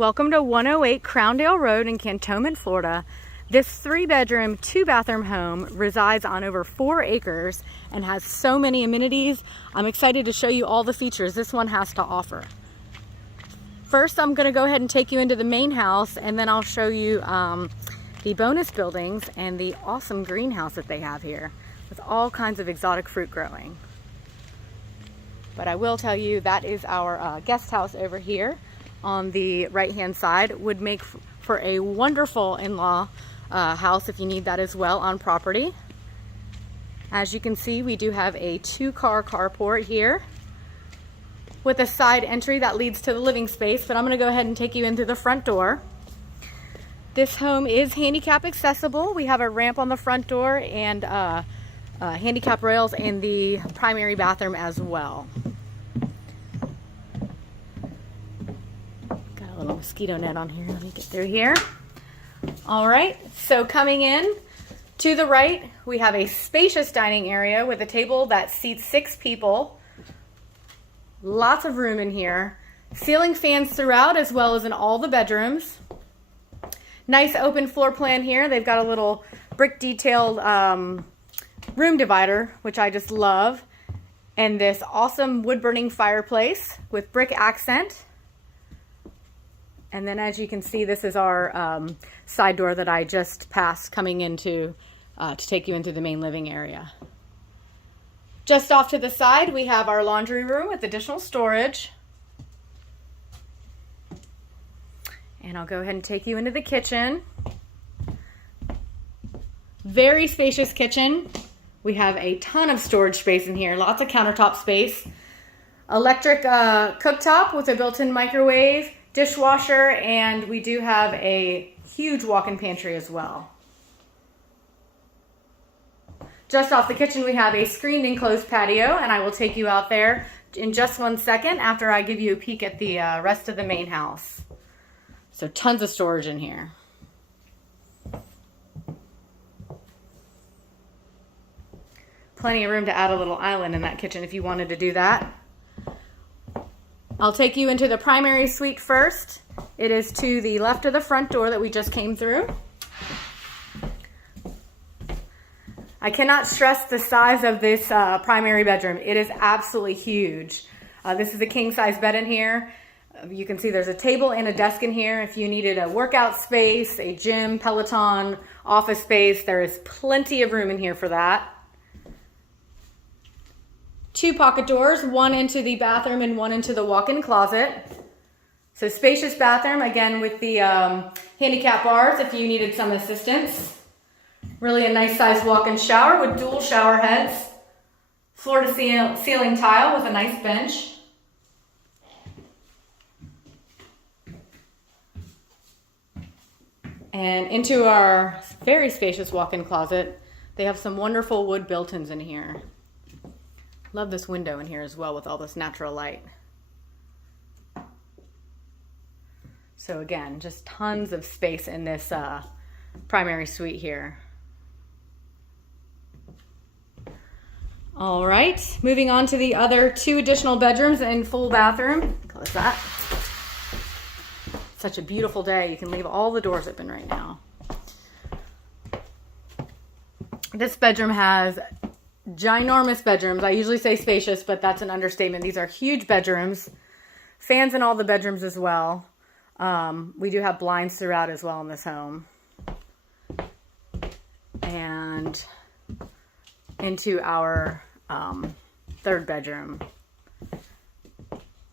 Welcome to 108 Crowndale Road in Cantonment, Florida. This 3-bedroom, 2-bathroom home resides on over 4 acres and has so many amenities. I'm excited to show you all the features this one has to offer. First, I'm going to go ahead and take you into the main house, and then I'll show you the bonus buildings and the awesome greenhouse that they have here with all kinds of exotic fruit growing. But I will tell you that is our guest house over here on the right hand side. Would make for a wonderful in-law house if you need that as well on property. As you can see, we do have a 2-car carport here with a side entry that leads to the living space, but I'm going to go ahead and take you into the front door. This home is handicap accessible. We have a ramp on the front door and handicap rails in the primary bathroom as well. Little mosquito net on here. Let me get through here. All right, so coming in to the right, we have a spacious dining area with a table that seats 6 people. Lots of room in here. Ceiling fans throughout as well as in all the bedrooms. Nice open floor plan here. They've got a little brick detailed room divider, which I just love. And this awesome wood burning fireplace with brick accent. And then as you can see, this is our side door that I just passed coming into to take you into the main living area. Just off to the side, we have our laundry room with additional storage. And I'll go ahead and take you into the kitchen. Very spacious kitchen. We have a ton of storage space in here, lots of countertop space. Electric cooktop with a built-in microwave, dishwasher, and we do have a huge walk-in pantry as well. Just off the kitchen, we have a screened enclosed patio, and I will take you out there in just 1 second after I give you a peek at the rest of the main house. So tons of storage in here. Plenty of room to add a little island in that kitchen if you wanted to do that. I'll take you into the primary suite first. It is to the left of the front door that we just came through. I cannot stress the size of this primary bedroom. It is absolutely huge. This is a king-size bed in here. You can see there's a table and a desk in here. If you needed a workout space, a gym, Peloton, office space, there is plenty of room in here for that. 2 pocket doors, one into the bathroom and one into the walk-in closet. So spacious bathroom, again with the handicap bars if you needed some assistance. Really a nice sized walk-in shower with dual shower heads. Floor to ceiling tile with a nice bench. And into our very spacious walk-in closet, they have some wonderful wood built-ins in here. Love this window in here as well with all this natural light. So again, just tons of space in this primary suite here. All right, moving on to the other 2 additional bedrooms and full bathroom. Close that. Such a beautiful day. You can leave all the doors open right now. This bedroom has ginormous bedrooms. I usually say spacious, but that's an understatement. These are huge bedrooms. Fans in all the bedrooms as well. We do have blinds throughout as well in this home. And into our 3rd bedroom.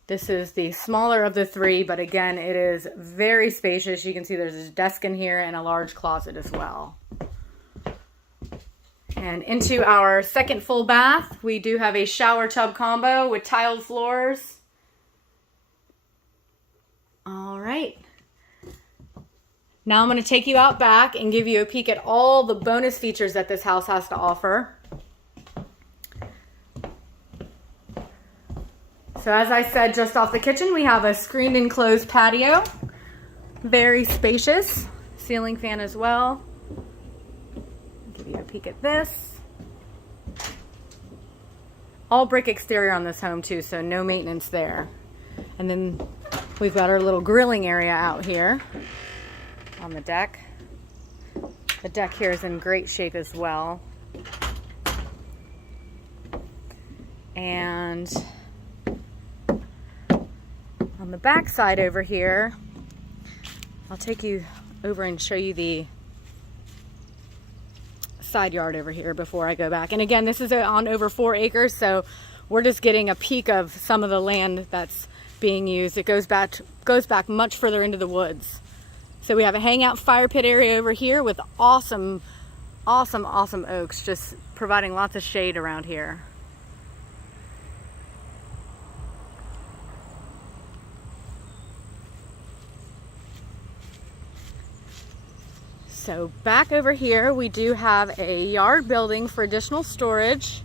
This is the smaller of the 3, but again, it is very spacious. You can see there's a desk in here and a large closet as well. And into our 2nd full bath, we do have a shower tub combo with tiled floors. All right. Now I'm going to take you out back and give you a peek at all the bonus features that this house has to offer. So as I said, just off the kitchen, we have a screened enclosed patio. Very spacious. Ceiling fan as well. Give you a peek at this. All brick exterior on this home too, so no maintenance there. And then We've got our little grilling area out here on the deck. The deck here is in great shape as well. And on the back side over here, I'll take you over and show you the side yard over here before I go back. And again, this is on over 4 acres, so we're just getting a peek of some of the land that's being used. It goes back much further into the woods. So we have a hangout fire pit area over here with awesome oaks, just providing lots of shade around here. So back over here, we do have a yard building for additional storage,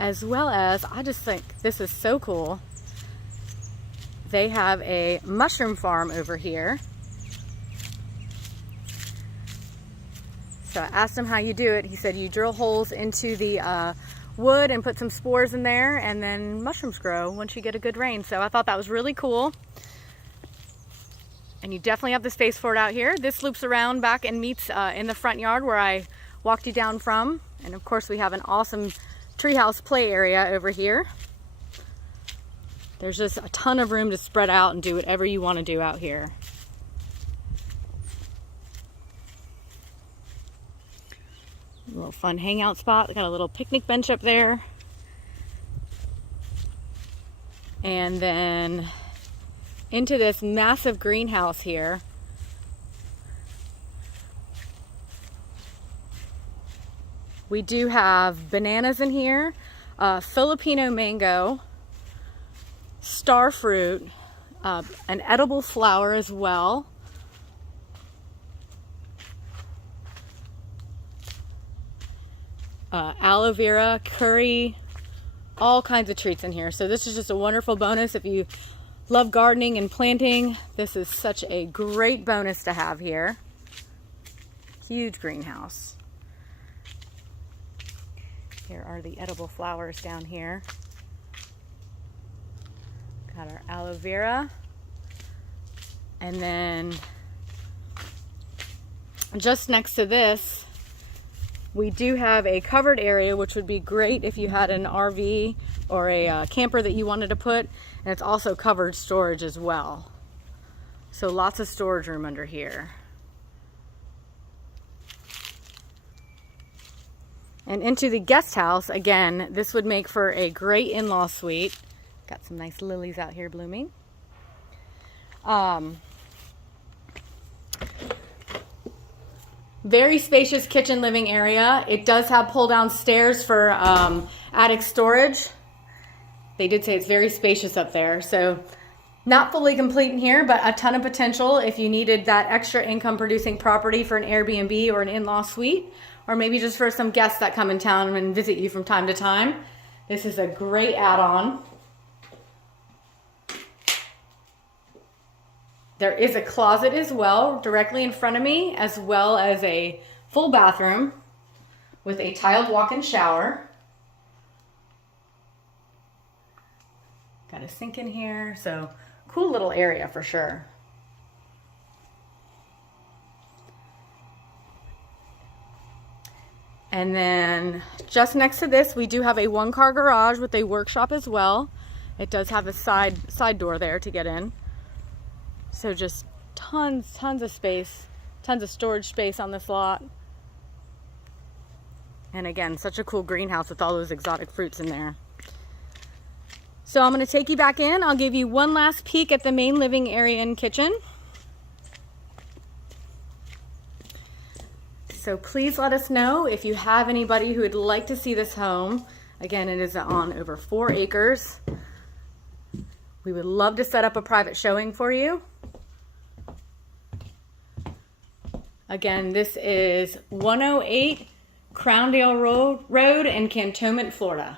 as well as, I just think this is so cool, they have a mushroom farm over here. So I asked him how you do it. He said you drill holes into the wood and put some spores in there, and then mushrooms grow once you get a good rain. So I thought that was really cool. And you definitely have the space for it out here. This loops around back and meets in the front yard where I walked you down from. And of course we have an awesome treehouse play area over here. There's just a ton of room to spread out and do whatever you want to do out here. A little fun hangout spot. Got a little picnic bench up there. And then into this massive greenhouse here. We do have bananas in here, Filipino Mango, Starfruit, an edible flower as well. Aloe vera, curry, all kinds of treats in here. So this is just a wonderful bonus if you love gardening and planting. This is such a great bonus to have here. Huge greenhouse. Here are the edible flowers down here. Got our aloe vera. And then just next to this, we do have a covered area, which would be great if you had an RV or a camper that you wanted to put. And it's also covered storage as well. So lots of storage room under here. And into the guest house, again, this would make for a great in-law suite. Got some nice lilies out here blooming. Very spacious kitchen living area. It does have pull-down stairs for attic storage. They did say it's very spacious up there. So not fully complete in here, but a ton of potential if you needed that extra income producing property for an Airbnb or an in-law suite, or maybe just for some guests that come in town and visit you from time to time. This is a great add-on. There is a closet as well directly in front of me, as well as a full bathroom with a tiled walk-in shower. Got a sink in here, so cool little area for sure. And then just next to this, we do have a 1-car garage with a workshop as well. It does have a side door there to get in. So just tons of space, tons of storage space on this lot. And again, such a cool greenhouse with all those exotic fruits in there. So I'm going to take you back in. I'll give you one last peek at the main living area and kitchen. So please let us know if you have anybody who would like to see this home. Again, it is on over 4 acres. We would love to set up a private showing for you. Again, this is 108 Crowndale Road in Cantonment, Florida.